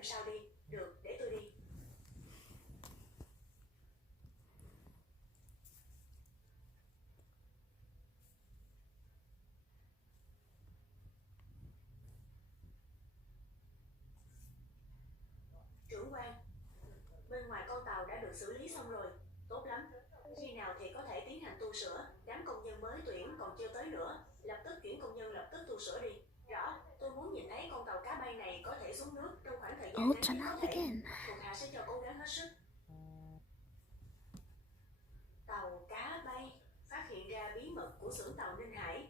xem sao đi. Được, để tôi đi. Trưởng quan, bên ngoài con tàu đã được xử lý xong rồi. Tốt lắm. Khi nào thì có thể tiến hành tu sửa? Đám công nhân mới tuyển còn chưa tới nữa. Lập tức chuyển công nhân lập tức tu sửa đi. Rõ, tôi muốn nhìn thấy con tàu cá bay này có thể xuống nước trong khoảng thời gian Oh, ngắn turn nhất có off thể. again. Thuộc hạ sẽ cho cố gắng hết sức. Tàu cá bay phát hiện ra bí mật của xưởng tàu Ninh Hải.